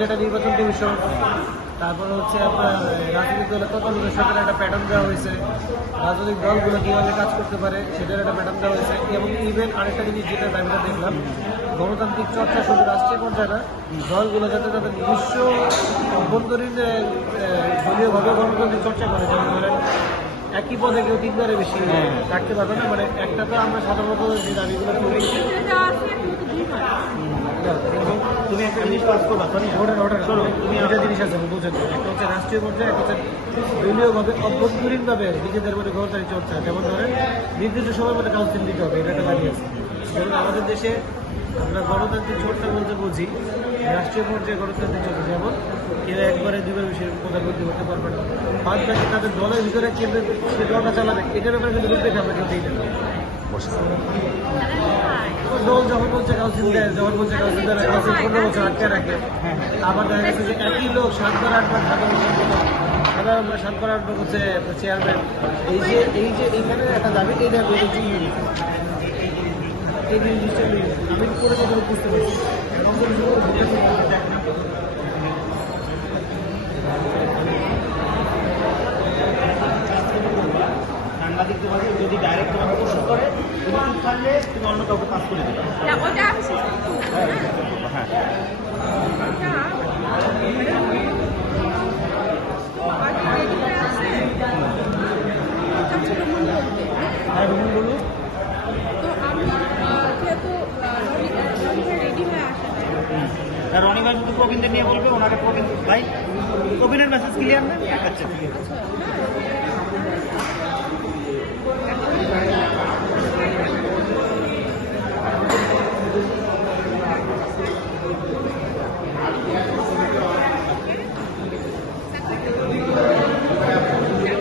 যেটা নির্বাচন কমিশন, তারপরে হচ্ছে আপনার রাজনৈতিক দলের তত্ত্বাবধানের সরকারের একটা প্যাটার্ন দেওয়া হয়েছে, রাজনৈতিক দলগুলো কীভাবে কাজ করতে পারে সেটার একটা প্যাটার্ন দেওয়া হয়েছে। এবং ইভেন আরেকটা জিনিস যেটা দাবিটা দেখলাম, গণতান্ত্রিক চর্চা শুধু রাষ্ট্রীয় পর্যায়ে না, দলগুলো যাতে তাদের নিজস্ব অভ্যন্তরীণ দলীয়ভাবে গণতান্ত্রিক চর্চা করে। যেমন ধরেন একই পদে কেউ তিনবারে বেশি থাকতে পারবে না, মানে একটা তো আমরা সাধারণত যে দাবিগুলো করি। তুমি একটা জিনিস কাজ করবা, তুমি একটা জিনিস আছে বুঝেন, একটা হচ্ছে রাষ্ট্রীয় পর্যায়ে, একটা হচ্ছে দলীয়ভাবে অভ্যন্তরীণভাবে নিজেদের মধ্যে গণতান্ত্রিক চর্চা। যেমন ধরেন নির্দিষ্ট সময়ের মধ্যে কাউন্সিল দিতে হবে, এটা একটা দাবি আছে। যেমন আমাদের দেশে আমরা গণতান্ত্রিক চর্চা বলতে বুঝি রাষ্ট্রীয় পর্যায়ে গণতান্ত্রিক চর্চা, যেমন কেউ একবারে দুবার বেশি প্রধানমন্ত্রী হতে পারবে না, বাদ বাকি তাদের দলের ভিতরে কেন্দ্রের যে দলটা চালাবে এটার ব্যাপারে কিন্তু রূপরেখা আমরা কেউ দিই না। দল যখন বলছে কাউন্সিল দেয়, যখন বলছে কাউন্সিল দেয়, কাউন্সিল 15 বছর আটকে রাখে। আবার দেখা গেছে যে একই লোক 7 বার 8 বার সাধারণ 7 বার 8 বার হচ্ছে চেয়ারম্যান। এই যে এইখানে একটা দাবি, এইটা এই জিনিসটা আমি করে কত বুঝতে পারছি। সাংবাদিক তোমাকে যদি ডাইরেক্ট তোমাকে প্রশ্ন করে, তুমি চুপ থাকলে তুমি অন্য কাউকে পাস করে দেবে। হ্যাঁ রুমন বলুন। রনি ভাই যদি প্রবীণদের নিয়ে বলবে, ওনাকে প্রবীণ ভাই প্রবীণের মেসেজ ক্লিয়ার না? আচ্ছা ঠিক আছে।